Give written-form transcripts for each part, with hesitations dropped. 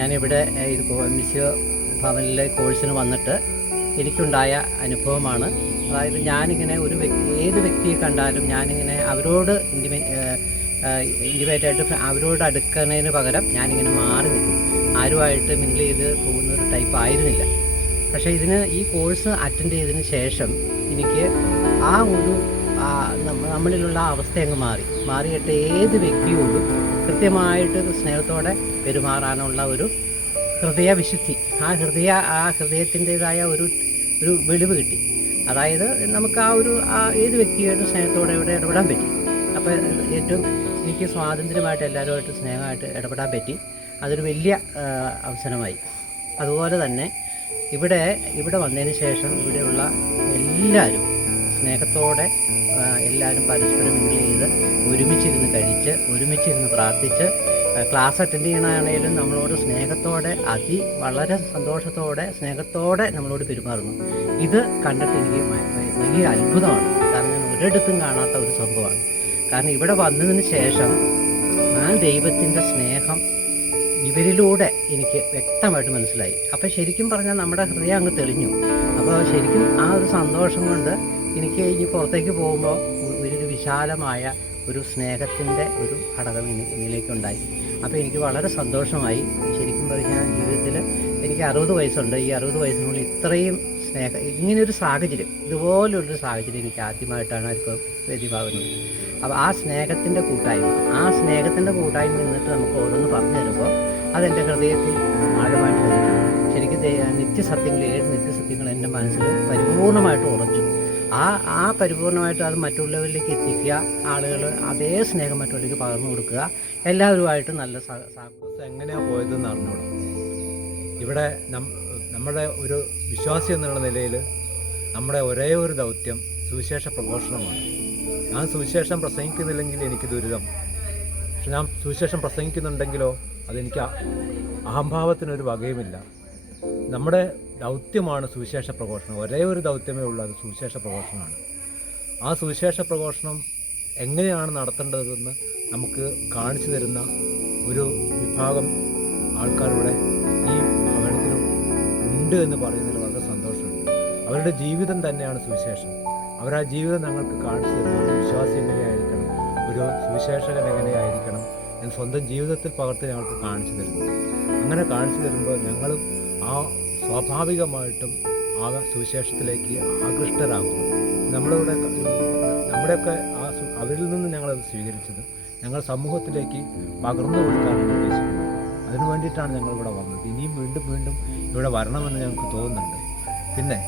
ഞാനിവിടെ മിസ്യോ ഭവനിലെ കോഴ്സിന് വന്നിട്ട് എനിക്കുണ്ടായ അനുഭവമാണ്. അതായത് ഞാനിങ്ങനെ ഏത് വ്യക്തിയെ കണ്ടാലും ഞാനിങ്ങനെ അവരോട് ഇൻറ്റിമേറ്റായിട്ട് അവരോട് അടുക്കുന്നതിന് പകരം ഞാനിങ്ങനെ മാറി നിൽക്കും. ആരുമായിട്ട് മിങ്കിൾ ചെയ്ത് പോകുന്നൊരു ടൈപ്പ് ആയിരുന്നില്ല. പക്ഷേ ഈ കോഴ്സ് അറ്റൻഡ് ചെയ്തതിന് ശേഷം എനിക്ക് ആ ഒരു നമ്മളിലുള്ള അവസ്ഥ അങ്ങ് മാറിയിട്ട് ഏത് വ്യക്തിയോടും കൃത്യമായിട്ട് സ്നേഹത്തോടെ പെരുമാറാനുള്ള ഒരു ഹൃദയവിശുദ്ധി, ആ ഹൃദയത്തിൻ്റേതായ ഒരു വെളിവ് കിട്ടി. അതായത് നമുക്ക് ഏത് വ്യക്തിയായിട്ടും സ്നേഹത്തോടെ ഇടപെടാൻ പറ്റി. അപ്പോൾ ഏറ്റവും എനിക്ക് സ്വാതന്ത്ര്യമായിട്ട് എല്ലാവരുമായിട്ട് സ്നേഹമായിട്ട് ഇടപെടാൻ പറ്റി. അതൊരു വലിയ അവസരമായി. അതുപോലെ തന്നെ ഇവിടെ വന്നതിന് ശേഷം ഇവിടെയുള്ള എല്ലാവരും സ്നേഹത്തോടെ എല്ലാവരും പരസ്പരം മിങ്കിൾ ചെയ്ത് ഒരുമിച്ചിരുന്ന് കഴിച്ച് ഒരുമിച്ചിരുന്ന് പ്രാർത്ഥിച്ച് ക്ലാസ് അറ്റൻഡ് ചെയ്യണമാണെങ്കിലും നമ്മളോട് സ്നേഹത്തോടെ വളരെ സന്തോഷത്തോടെ സ്നേഹത്തോടെ നമ്മളോട് പെരുമാറുന്നു. ഇത് കണ്ടിട്ട് എനിക്ക് വലിയ അത്ഭുതമാണ്. കാരണം ഞാൻ ഒരിടത്തും കാണാത്ത ഒരു സംഭവമാണ്. കാരണം ഇവിടെ വന്നതിന് ശേഷം ആ ദൈവത്തിൻ്റെ സ്നേഹം ഇവരിലൂടെ എനിക്ക് വ്യക്തമായിട്ട് മനസ്സിലായി. അപ്പോൾ ശരിക്കും പറഞ്ഞാൽ നമ്മുടെ ഹൃദയം അങ്ങ് തെളിഞ്ഞു. അപ്പോൾ ശരിക്കും ആ ഒരു സന്തോഷം കൊണ്ട് എനിക്ക് ഇനി പുറത്തേക്ക് പോകുമ്പോൾ ഒരു വിശാലമായ ഒരു സ്നേഹത്തിൻ്റെ ഒരു ഘടകം എന്നിലേക്കുണ്ടായി. അപ്പോൾ എനിക്ക് വളരെ സന്തോഷമായി. ശരിക്കും പറഞ്ഞാൽ ജീവിതത്തിൽ എനിക്ക് 60 വയസ്സുണ്ട്. ഈ 60 വയസ്സിനുള്ളിൽ ഇത്രയും ഇങ്ങനെയൊരു സാഹചര്യം, ഇതുപോലുള്ളൊരു സാഹചര്യം എനിക്ക് ആദ്യമായിട്ടാണ് ഇപ്പോൾ വ്യതിഭാവുന്നത്. അപ്പോൾ ആ സ്നേഹത്തിൻ്റെ കൂട്ടായ്മ നിന്നിട്ട് നമുക്ക് ഓരോന്ന് പറഞ്ഞു തരുമ്പോൾ അതെൻ്റെ ഹൃദയത്തിൽ ആഴമായിട്ട് വന്നിട്ടുണ്ട്. ശരിക്കും 7 നിത്യസത്യങ്ങൾ എൻ്റെ മനസ്സിൽ പരിപൂർണമായിട്ട് ഉറച്ചു. ആ പരിപൂർണമായിട്ട് അത് മറ്റുള്ളവരിലേക്ക് എത്തിക്കുക, ആളുകൾ അതേ സ്നേഹം മറ്റുള്ളവർക്ക് പകർന്നു കൊടുക്കുക, എല്ലാവരുമായിട്ട് നല്ല എങ്ങനെയാണ് പോയതെന്ന് അറിഞ്ഞോളൂ. ഇവിടെ നമ്മുടെ ഒരു വിശ്വാസി എന്നുള്ള നിലയിൽ നമ്മുടെ ഒരേ ഒരു ദൗത്യം സുവിശേഷ പ്രഘോഷണമാണ്. ഞാൻ സുവിശേഷം പ്രസംഗിക്കുന്നില്ലെങ്കിൽ എനിക്ക് ദുരിതം. പക്ഷെ ഞാൻ സുവിശേഷം പ്രസംഗിക്കുന്നുണ്ടെങ്കിലോ അതെനിക്ക് അഹംഭാവത്തിനൊരു വകയുമില്ല. നമ്മുടെ ദൗത്യമാണ് സുവിശേഷ പ്രഘോഷണം. ഒരേ ഒരു ദൗത്യമേ ഉള്ളൂ, അത് സുവിശേഷ പ്രഘോഷണമാണ്. ആ സുവിശേഷ പ്രഘോഷണം എങ്ങനെയാണ് നടത്തേണ്ടതെന്ന് നമുക്ക് കാണിച്ചു തരുന്ന ഒരു വിഭാഗം ആൾക്കാരിവിടെ ഈ ഭവനത്തിലും ഉണ്ട് എന്ന് പറയുന്നതിൽ വളരെ സന്തോഷമുണ്ട്. അവരുടെ ജീവിതം തന്നെയാണ് സുവിശേഷം. അവരാ ജീവിതം ഞങ്ങൾക്ക് കാണിച്ചു തരുന്നത് വിശ്വാസി എങ്ങനെയായിരിക്കണം, ഒരു സുവിശേഷകൻ എങ്ങനെയായിരിക്കണം എന്ന് സ്വന്തം ജീവിതത്തിൽ പകർത്തി ഞങ്ങൾക്ക് കാണിച്ചു തരുന്നു. അങ്ങനെ കാണിച്ചു തരുമ്പോൾ ഞങ്ങളും സ്വാഭാവികമായിട്ടും ആ സുവിശേഷത്തിലേക്ക് ആകൃഷ്ടരാകുന്നു. നമ്മുടെയൊക്കെ അവരിൽ നിന്ന് ഞങ്ങളത് സ്വീകരിച്ചത് ഞങ്ങൾ സമൂഹത്തിലേക്ക് പകർന്നു കൊടുക്കാനാണ് ഉദ്ദേശിക്കുന്നത്. അതിനു വേണ്ടിയിട്ടാണ് ഞങ്ങൾ ഇവിടെ വന്നത്. ഇനിയും വീണ്ടും ഇവിടെ വരണമെന്ന് ഞങ്ങൾക്ക് തോന്നുന്നുണ്ട്. പിന്നെ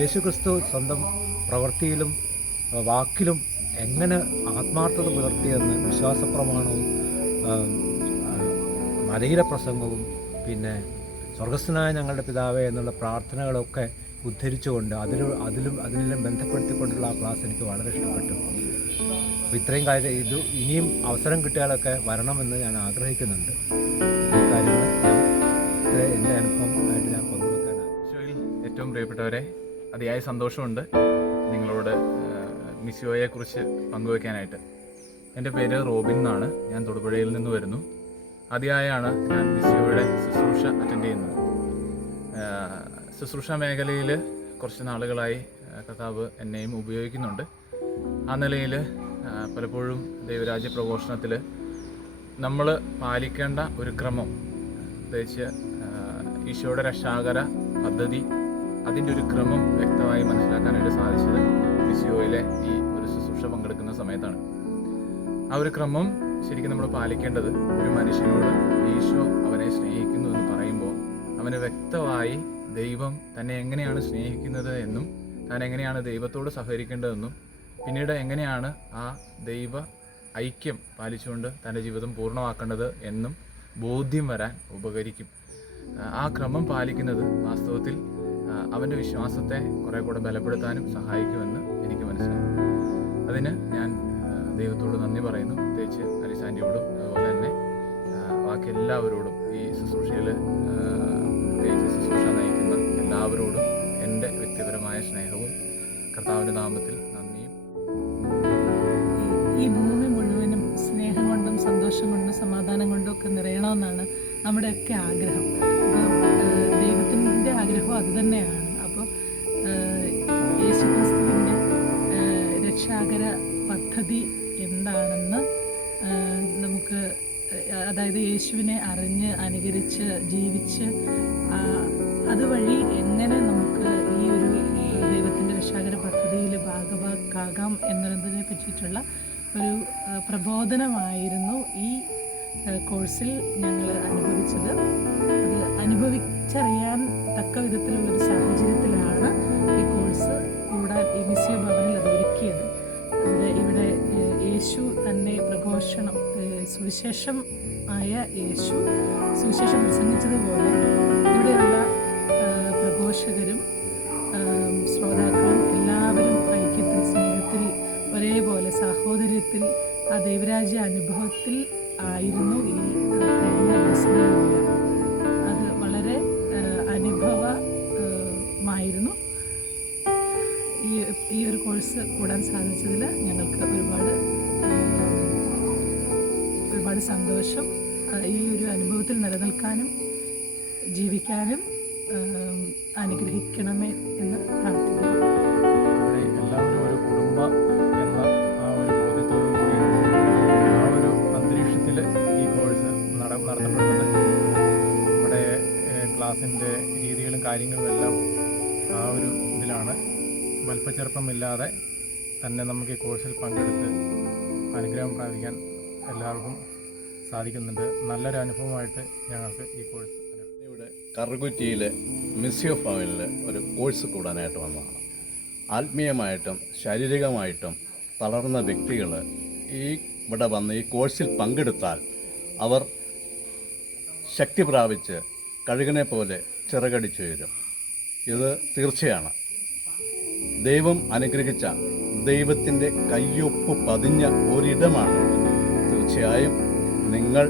യേശുക്രിസ്തു സ്വന്തം പ്രവൃത്തിയിലും വാക്കിലും എങ്ങനെ ആത്മാർത്ഥത പുലർത്തിയെന്ന് വിശ്വാസപ്രമാണവും മലയിലെ പ്രസംഗവും പിന്നെ സ്വർഗസ്ഥനായ ഞങ്ങളുടെ പിതാവേ എന്നുള്ള പ്രാർത്ഥനകളൊക്കെ ഉദ്ധരിച്ചുകൊണ്ട് അതിനെല്ലാം ബന്ധപ്പെടുത്തിക്കൊണ്ടുള്ള ആ ക്ലാസ് എനിക്ക് വളരെ ഇഷ്ടപ്പെട്ടു. അപ്പോൾ ഇത്രയും കാര്യം ഇനിയും അവസരം കിട്ടിയാലൊക്കെ വരണമെന്ന് ഞാൻ ആഗ്രഹിക്കുന്നുണ്ട്. ഈ കാര്യങ്ങൾ എൻ്റെ അനുഭവമായിട്ട് ഞാൻ പങ്കുവെക്കാനാണ്. ഏറ്റവും പ്രിയപ്പെട്ടവരെ, അതിയായ സന്തോഷമുണ്ട് നിങ്ങളോട് മിസ്യോയെക്കുറിച്ച് പങ്കുവയ്ക്കാനായിട്ട്. എൻ്റെ പേര് റോബിൻ എന്നാണ്. ഞാൻ തൊടുപുഴയിൽ നിന്ന് വരുന്നു. ആദ്യമായാണ് ഞാൻ മിസ്യോയുടെ ശുശ്രൂഷ അറ്റൻഡ് ചെയ്യുന്നത്. ശുശ്രൂഷ മേഖലയിൽ കുറച്ച് നാളുകളായി കർത്താവ് എന്നെയും ഉപയോഗിക്കുന്നുണ്ട്. ആ നിലയിൽ പലപ്പോഴും ദൈവരാജ്യ പ്രഘോഷണത്തിൽ നമ്മൾ പാലിക്കേണ്ട ഒരു ക്രമം, പ്രത്യേകിച്ച് ഈശോയുടെ രക്ഷാകര പദ്ധതി, അതിൻ്റെ ഒരു ക്രമം വ്യക്തമായി മനസ്സിലാക്കാനായിട്ട് സാധിച്ചത് മിസ്യോയിലെ ഈ ഒരു ശുശ്രൂഷ പങ്കെടുക്കുന്ന സമയത്താണ്. ആ ഒരു ക്രമം ശരിക്കും നമ്മൾ പാലിക്കേണ്ടത്, ഒരു മനുഷ്യനോട് ഈശോ അവനെ സ്നേഹിക്കുന്നു എന്ന് പറയുമ്പോൾ അവന് വ്യക്തമായി ദൈവം തന്നെ എങ്ങനെയാണ് സ്നേഹിക്കുന്നത് എന്നും താൻ എങ്ങനെയാണ് ദൈവത്തോട് സഹകരിക്കേണ്ടതെന്നും പിന്നീട് എങ്ങനെയാണ് ആ ദൈവ ഐക്യം പാലിച്ചുകൊണ്ട് തൻ്റെ ജീവിതം പൂർണ്ണമാക്കേണ്ടത് എന്നും ബോധ്യം വരാൻ ഉപകരിക്കും. ആ ക്രമം പാലിക്കുന്നത് വാസ്തവത്തിൽ അവൻ്റെ വിശ്വാസത്തെ കുറേ കൂടെ ബലപ്പെടുത്താനും സഹായിക്കുമെന്ന് എനിക്ക് മനസ്സിലാകും. അതിന് ഞാൻ ദൈവത്തോട് നന്ദി പറയുന്നു. പ്രത്യേകിച്ച് അലിസാൻഡിയോടും അതുപോലെ തന്നെ ബാക്കി എല്ലാവരോടും, ഈ ശുശ്രൂഷയിൽ പ്രത്യേകിച്ച് ശുശ്രൂഷ നയിക്കുന്ന എല്ലാവരോടും എൻ്റെ വ്യക്തിപരമായ സ്നേഹവും കർത്താവിൻ്റെ നാമത്തിൽ നന്ദിയും. ഈ ഭൂമി മുഴുവനും സ്നേഹം കൊണ്ടും സന്തോഷം കൊണ്ടും സമാധാനം കൊണ്ടും ഒക്കെ നിറയണമെന്നാണ് നമ്മുടെയൊക്കെ ആഗ്രഹം. അപ്പോൾ ദൈവത്തിൻ്റെ ആഗ്രഹം അതുതന്നെയാണ്. അപ്പോൾ യേശുക്രിസ്തുവിൻ്റെ രക്ഷാകര പദ്ധതി എന്താണെന്ന് നമുക്ക്, അതായത് യേശുവിനെ അറിഞ്ഞ് അനുകരിച്ച് ജീവിച്ച് അതുവഴി എങ്ങനെ നമുക്ക് ഈ ഒരു ദൈവത്തിൻ്റെ രക്ഷാകര പദ്ധതിയിൽ ഭാഗഭാക്കാകാം എന്നതിനെ പറ്റിയിട്ടുള്ള ഒരു പ്രബോധനമായിരുന്നു ഈ കോഴ്സിൽ ഞങ്ങൾ അനുഭവിച്ചത്. അത് അനുഭവിച്ചറിയാൻ തക്ക വിധത്തിലുള്ളൊരു സാഹചര്യത്തിലാണ് ഈ കോഴ്സ് കൂടാൻ ഈ മിസ്സിയോ ഭവനിൽ അത് ഒരുക്കിയത്. ഇവിടെ യേശു തന്നെ പ്രഘോഷണം, സുവിശേഷം ആയ യേശു സുവിശേഷം പ്രസംഗിച്ചതുപോലെ ഇവിടെയുള്ള പ്രഘോഷകരും ശ്രോതാക്കളും എല്ലാവരും ഐക്യത്തിൽ, സ്നേഹത്തിൽ, ഒരേപോലെ സാഹോദര്യത്തിൽ ആ ദൈവരാജ്യ അനുഭവത്തിൽ ആയിരുന്നു ഈ കഴിഞ്ഞ ദിവസങ്ങളിലെല്ലാം. അത് വളരെ അനുഭവമായിരുന്നു. ഈ ഒരു കോഴ്സ് കൂടാൻ സാധിച്ചതിൽ ഞങ്ങൾക്ക് ഒരുപാട് സന്തോഷം. ഈ ഒരു അനുഭവത്തിൽ നിലനിൽക്കാനും ജീവിക്കാനും അനുഗ്രഹിക്കണമേ എന്ന് പ്രാർത്ഥിക്കുന്നു. എല്ലാവരും ഒരു കുടുംബം എന്ന ആ ഒരു ബോധ്യത്തോടു കൂടി ആ ഒരു അന്തരീക്ഷത്തിൽ ഈ കോഴ്സ് നടത്തപ്പെടുന്നത്. നമ്മുടെ ക്ലാസ്സിൻ്റെ രീതികളും കാര്യങ്ങളും എല്ലാം ആ ഒരു ഇതിലാണ്. വലിപ്പച്ചെറുപ്പമില്ലാതെ തന്നെ നമുക്ക് ഈ കോഴ്സിൽ പങ്കെടുത്ത് അനുഗ്രഹം പ്രാപിക്കാൻ എല്ലാവർക്കും സാധിക്കുന്നുണ്ട്. നല്ലൊരു അനുഭവമായിട്ട് ഞങ്ങൾക്ക് ഈ കോഴ്സ്. ഇവിടെ കറുകുറ്റിയിൽ മിസ്സിയോ ഭവനിൽ ഒരു കോഴ്സ് കൂടാനായിട്ട് വന്നതാണ്. ആത്മീയമായിട്ടും ശാരീരികമായിട്ടും തളർന്ന വ്യക്തികൾ ഇവിടെ വന്ന് ഈ കോഴ്സിൽ പങ്കെടുത്താൽ അവർ ശക്തി പ്രാപിച്ച് കഴുകനെ പോലെ ചിറകടിച്ചു വരും. ഇത് തീർച്ചയാണ്. ദൈവം അനുഗ്രഹിച്ച ദൈവത്തിൻ്റെ കയ്യൊപ്പ് പതിഞ്ഞ ഒരിടമാണുള്ളത്. തീർച്ചയായും നിങ്ങൾ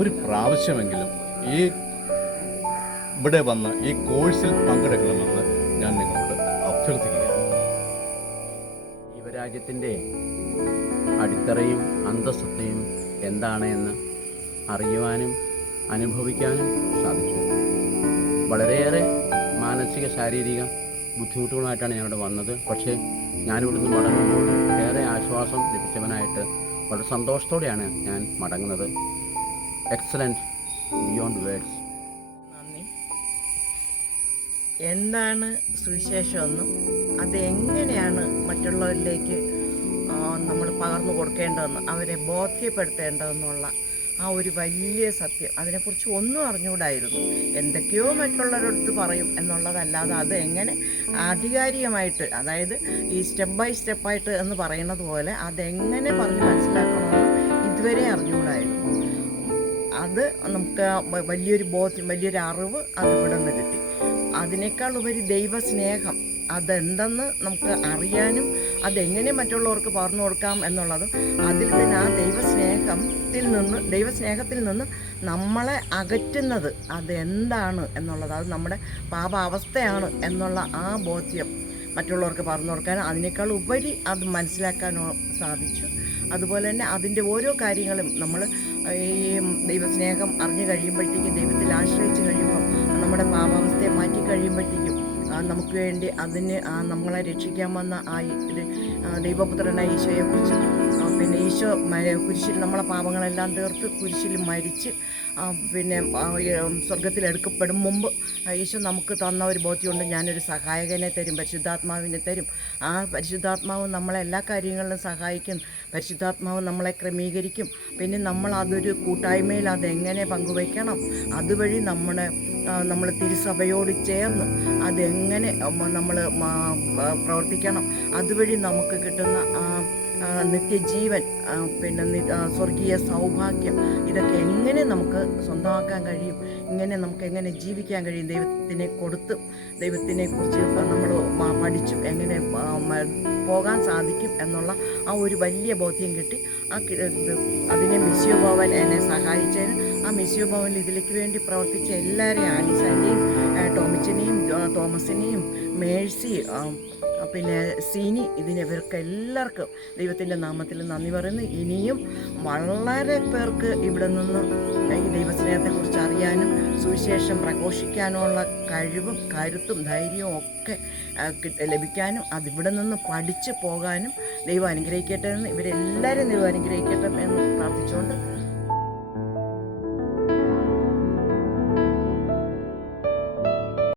ഒരു പ്രാവശ്യമെങ്കിലും ഇവിടെ വന്ന് ഈ കോഴ്സിൽ പങ്കെടുക്കണമെന്ന് ഞാൻ നിങ്ങളോട് അഭ്യർത്ഥിക്കുകയാണ്. ദൈവരാജ്യത്തിൻ്റെ അടിത്തറയും അന്തസ്സത്തെയും എന്താണ് എന്ന് അറിയുവാനും അനുഭവിക്കാനും സാധിച്ചു. വളരെയേറെ മാനസിക ശാരീരിക ബുദ്ധിമുട്ടുകളുമായിട്ടാണ് ഞാനിവിടെ വന്നത്. പക്ഷേ ഞാനിവിടുന്ന് മടങ്ങുമ്പോൾ ഏറെ ആശ്വാസം ലഭിച്ചവനായിട്ട് വളരെ സന്തോഷത്തോടെയാണ് ഞാൻ മടങ്ങുന്നത്. Excellent, beyond words. നന്ദി. എന്താണ് സുവിശേഷമെന്നും അതെങ്ങനെയാണ് മറ്റുള്ളവരിലേക്ക് നമ്മൾ പകർന്നു കൊടുക്കേണ്ടതെന്ന്, അവരെ ബോധ്യപ്പെടുത്തേണ്ടതെന്നുള്ള ആ ഒരു വലിയ സത്യം, അതിനെക്കുറിച്ച് ഒന്നും അറിഞ്ഞുകൂടായിരുന്നു. എന്തൊക്കെയോ മറ്റുള്ളവരടുത്ത് പറയും എന്നുള്ളതല്ലാതെ അത് എങ്ങനെ ആധികാരികമായിട്ട്, അതായത് ഈ സ്റ്റെപ്പ് ബൈ സ്റ്റെപ്പായിട്ട് എന്ന് പറയുന്നത് പോലെ അതെങ്ങനെ പറഞ്ഞ് മനസ്സിലാക്കണമെന്ന് ഇതുവരെ അറിഞ്ഞുകൂടായിരുന്നു. അത് നമുക്ക് വലിയൊരു ബോധ്യം, വലിയൊരു അറിവ് അതിവിടെ നിന്ന് കിട്ടി. അതിനേക്കാൾ ഉപരി ദൈവസ്നേഹം അതെന്തെന്ന് നമുക്ക് അറിയാനും അതെങ്ങനെ മറ്റുള്ളവർക്ക് പറഞ്ഞു കൊടുക്കാം എന്നുള്ളതും, അതിൽ തന്നെ ആ ദൈവസ്നേഹത്തിൽ നിന്ന് നമ്മളെ അകറ്റുന്നത് അതെന്താണ് എന്നുള്ളത്, അത് നമ്മുടെ പാപാവസ്ഥയാണ് എന്നുള്ള ആ ബോധ്യം മറ്റുള്ളവർക്ക് പറഞ്ഞു കൊടുക്കാനും അതിനേക്കാൾ ഉപരി അത് മനസ്സിലാക്കാനോ സാധിച്ചു. അതുപോലെ തന്നെ അതിൻ്റെ ഓരോ കാര്യങ്ങളും നമ്മൾ ഈ ദൈവസ്നേഹം അറിഞ്ഞു കഴിയുമ്പോഴത്തേക്കും, ദൈവത്തിൽ ആശ്രയിച്ച് കഴിയുമ്പോൾ, നമ്മുടെ പാപാവസ്ഥയെ മാറ്റി കഴിയുമ്പോഴത്തേക്കും നമുക്ക് വേണ്ടി നമ്മളെ രക്ഷിക്കാൻ വന്ന ദൈവപുത്രനായ ഈശോയെക്കുറിച്ച്, പിന്നെ ഈശോ കുരിശിൽ നമ്മളെ പാപങ്ങളെല്ലാം തീർത്ത് കുരിശിൽ മരിച്ച് പിന്നെ സ്വർഗത്തിൽ എടുക്കപ്പെടും മുമ്പ് ഈശോ നമുക്ക് തന്ന ഒരു ബോധ്യമുണ്ട്. ഞാനൊരു സഹായകനെ തരും, പരിശുദ്ധാത്മാവിനെ തരും. ആ പരിശുദ്ധാത്മാവ് നമ്മളെ എല്ലാ കാര്യങ്ങളിലും സഹായിക്കും. പരിശുദ്ധാത്മാവ് നമ്മളെ ക്രമീകരിക്കും. പിന്നെ നമ്മൾ അതൊരു കൂട്ടായ്മയിൽ അതെങ്ങനെ പങ്കുവയ്ക്കണം, അതുവഴി നമ്മൾ തിരുസഭയോട് ചേർന്ന് അതെങ്ങനെ നമ്മൾ പ്രവർത്തിക്കണം, അതുവഴി നമുക്ക് കിട്ടുന്ന നിത്യജീവൻ, പിന്നെ സ്വർഗീയ സൗഭാഗ്യം, ഇതൊക്കെ എങ്ങനെ നമുക്ക് സ്വന്തമാക്കാൻ കഴിയും, നമുക്ക് എങ്ങനെ ജീവിക്കാൻ കഴിയും, ദൈവത്തിനെ കൊടുത്ത് ദൈവത്തിനെക്കുറിച്ച് നമ്മൾ പഠിച്ചു എങ്ങനെ പോകാൻ സാധിക്കും എന്നുള്ള ആ ഒരു വലിയ ബോധ്യം കിട്ടി. അതിനെ മിസ്സിയോ ഭവൻ എന്നെ സഹായിച്ചതിന് ആ മിസ്സിയോ ഭവനിൽ ഇതിലേക്ക് വേണ്ടി പ്രവർത്തിച്ച എല്ലാവരെയും, ആലിസാൻ്റെയും ടോമിച്ചനെയും തോമസിനെയും മേഴ്സി, പിന്നെ സിനി, ഇവർക്ക് എല്ലാവർക്കും ദൈവത്തിൻ്റെ നാമത്തിൽ നന്ദി പറയുന്നു. ഇനിയും വളരെ പേർക്ക് ഇവിടെ നിന്ന് ഈ ദൈവസ്നേഹത്തെക്കുറിച്ച് അറിയാനും സുവിശേഷം പ്രഘോഷിക്കാനുള്ള കഴിവും കരുത്തും ധൈര്യവും ഒക്കെ ലഭിക്കാനും അതിവിടെ നിന്ന് പഠിച്ചു പോകാനും ദൈവം അനുഗ്രഹിക്കട്ടെ എന്ന്, ഇവരെല്ലാവരും ദൈവം അനുഗ്രഹിക്കട്ടെ എന്ന് പ്രാർത്ഥിച്ചുകൊണ്ട്